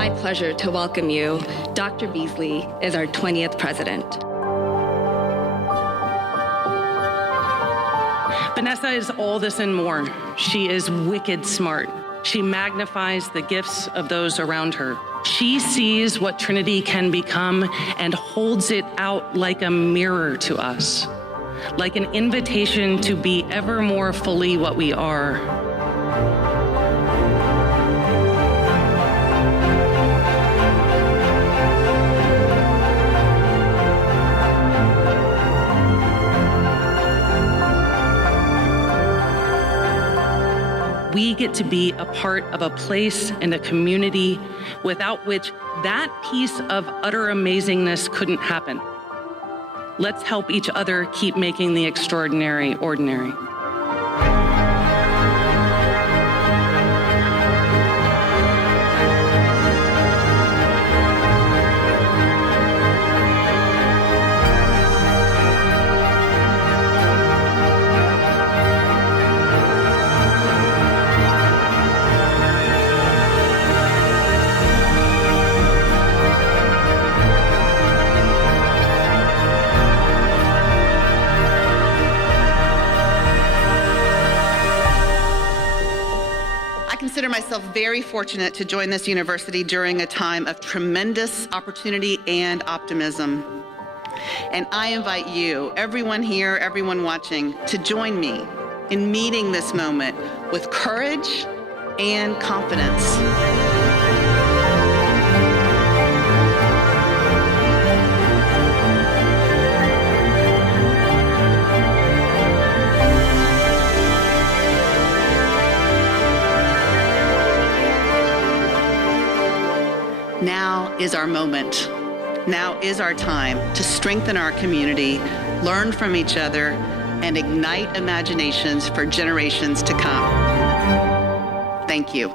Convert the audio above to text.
my pleasure to welcome you. Dr. Beasley is our 20th president. Vanessa is all this and more. She is wicked smart. She magnifies the gifts of those around her. She sees what Trinity can become and holds it out like a mirror to us, like an invitation to be ever more fully what we are. We get to be a part of a place and a community without which that piece of utter amazingness couldn't happen. Let's help each other keep making the extraordinary ordinary. I consider myself very fortunate to join this university during a time of tremendous opportunity and optimism. And I invite you, everyone here, everyone watching, to join me in meeting this moment with courage and confidence. Now is our moment. Now is our time to strengthen our community, learn from each other, and ignite imaginations for generations to come. Thank you.